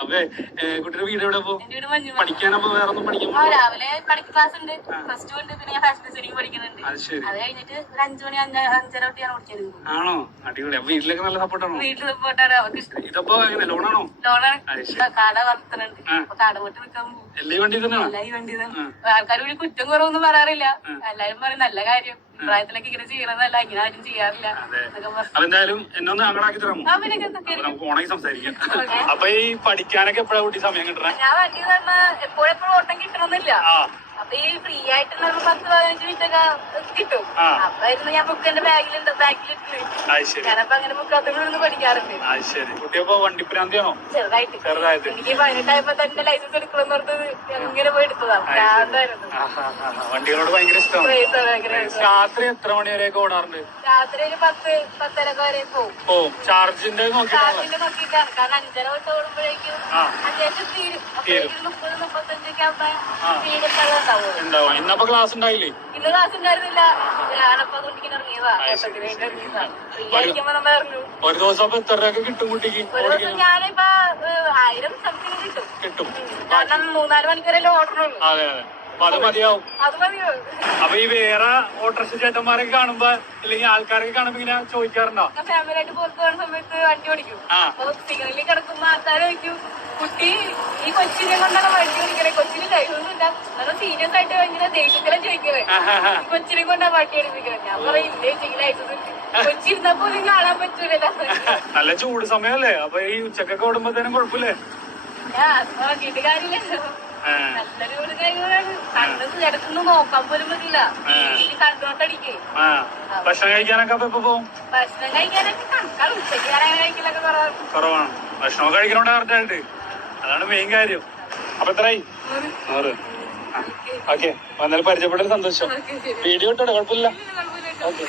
അപ്പൊ കുട്ടിയുടെ വീട് എവിടെ പോ പഠിക്കാനപ്പോ വേറെ ഒന്നും പഠിക്കുമ്പോ രാവിലെ ക്ലാസ് ഉണ്ട്, പ്ലസ് ടു ഉണ്ട്, പിന്നെ ഞാൻ ഫാഷൻ ഡിസൈനിങ് പഠിക്കുന്നുണ്ട്. അത് കഴിഞ്ഞിട്ട് ഒരു 5 മണി 5:30 തൊട്ട് ഞാൻ പഠിച്ചത്. ആണോ? അടിപൊളി. അപ്പൊ വീട്ടിലേക്ക് നല്ല സപ്പോർട്ടാണോ? വീട്ടിൽ സപ്പോർട്ടാണ്. അവർക്ക് ഇതപ്പോ എങ്ങനെ ലോണാണോ? ലോണാണ്. കട വളർത്തുന്നുണ്ട്. അപ്പൊ കട വിട്ട് നിൽക്കാൻ പോകും. എല്ലാ വണ്ടി തന്നെയാണോ? എല്ലാ ഈ വണ്ടി തന്നെ. ആൾക്കാർ ഒരു കുറ്റം കുറവൊന്നും പറയാറില്ല. എല്ലാരും പറയും നല്ല കാര്യം, പ്രായത്തിലൊക്കെ ഇങ്ങനെ ചെയ്യണമെന്നല്ല, ഇങ്ങനെ ആരും ചെയ്യാറില്ല. അതെന്തായാലും എന്നൊന്ന് അങ്ങടാക്കി തരാമോ? നമുക്ക് ഓണെങ്കിൽ സംസാരിക്കാം. അപ്പൊ ഈ പഠിക്കാനൊക്കെ എപ്പോഴാ കുട്ടി സമയം കിട്ടണേ? ഞാൻ വണ്ടി എപ്പോഴെപ്പോഴും ഓട്ടം കിട്ടണമെന്നില്ല. അപ്പൊ ഈ ഫ്രീ ആയിട്ടുള്ള 10-15 മിനിറ്റൊക്കെ കിട്ടും. അപ്പൊ ഞാൻ ബുക്ക് എന്റെ ബാഗിലിട്ട് ഞാനപ്പോ അങ്ങനെ ബുക്ക് അതുകൊണ്ട് പഠിക്കാറുണ്ട്. കുട്ടിയപ്പോ വണ്ടിപ്രാന്തിയാണോ? ചെറുതായിട്ട്. എനിക്ക് 18 തന്നെ ലൈസൻസ് എടുക്കണമെന്ന് ഓർത്തത് ഇങ്ങനെ പോയി എടുത്തതാ. വണ്ടികളോട് ഭയങ്കര ഇഷ്ടമാണ്. രാത്രി എത്ര മണി വരെയൊക്കെ ഓടാറുണ്ട്? രാത്രി ഒരു 10-10:30 വരെ പോകും. ചാർജിന്റെ നോക്കിയിട്ടാണ്. കാരണം 5:30 തൊട്ട് ഓടുമ്പോഴേക്കും അത്യാവശ്യം തീരും. 30-35 ആകുമ്പോ ഉണ്ടാവും. ഇന്നപ്പോ ക്ലാസ് ഉണ്ടായില്ലേ? ഇന്ന് ക്ലാസ് ഉണ്ടായിരുന്നില്ല. ഞാനപ്പോ അതുകൊണ്ടിങ്ങനെ ഇറങ്ങിയതാ. നമ്മൾ ഇറങ്ങും. ഒരു ദിവസം അപ്പൊ എത്ര രൂപ കിട്ടും കുട്ടിക്ക്? ഒരു ദിവസം ഞാനിപ്പോ 1000 സംതിങ് കിട്ടും. കാരണം 3-4 മണിക്കൂറല്ലേ ഓടണുള്ളൂ. അതെ അതെ. അത് മതിയാവും. അപ്പൊ ഈ വേറെ ഓട്ടോറിക്ഷ ചേട്ടന്മാരൊക്കെ കാണുമ്പോ അല്ലെങ്കിൽ ആൾക്കാരൊക്കെ കാണുമ്പോ ഇങ്ങനെ ചോദിക്കാറുണ്ടോ? ഫാമിലിയായിട്ട് പുറത്ത് പോകുന്ന സമയത്ത് വണ്ടി ഓടിക്കും. അപ്പൊ സിഗ്നലിൽ കിടക്കുമ്പോ ആൾക്കാർ ചോദിക്കും, കുട്ടി ഈ കൊച്ചിനെ കൊണ്ടാണ് വണ്ടി ഓടിക്കണേ, കൊച്ചിന് ലൈസൻസ് ഇല്ല. നല്ല സീരിയസ് ആയിട്ട് ഭയങ്കര ദേഷ്യത്തിലും ചോദിക്കണേ, കൊച്ചിനെ കൊണ്ടാ വണ്ടി ഓടിപ്പിക്കണേ. ഞാൻ പറയും ലൈസൻസ് കൊച്ചി ഇരുന്നാ പോലും കാണാൻ പറ്റൂലല്ലോ. നല്ല ചൂട് സമയല്ലേ? അപ്പൊ ഈ ഉച്ചക്കൊക്കെ ഓടുമ്പോഴത്തേനും കുഴപ്പമില്ലേ? നോക്കിയിട്ട് കാര്യമില്ലല്ലോ. നല്ലൊരു കാര്യമാണ്. കണ്ടത് ഇടക്കൊന്നും നോക്കാൻ പോലും പറ്റില്ല. കണ്ടോണ്ടടിക്കേ. ഭക്ഷണം കഴിക്കാനൊക്കെ അപ്പൊ പോകും? ഭക്ഷണം കഴിക്കാനൊക്കെ കണക്കാണ്. ഉച്ചയ്ക്ക് കഴിക്കലൊക്കെ കുറവാണ്. ഭക്ഷണം കഴിക്കണോണ്ട് കറക്റ്റായിട്ട്, അതാണ് മെയിൻ കാര്യം. അപ്പൊ എത്രയായി? 100. ഓക്കെ, വന്നാലും പരിചയപ്പെട്ടതിൽ സന്തോഷം. വീഡിയോ ഇട്ടോടെ കുഴപ്പമില്ല. ഓക്കെ.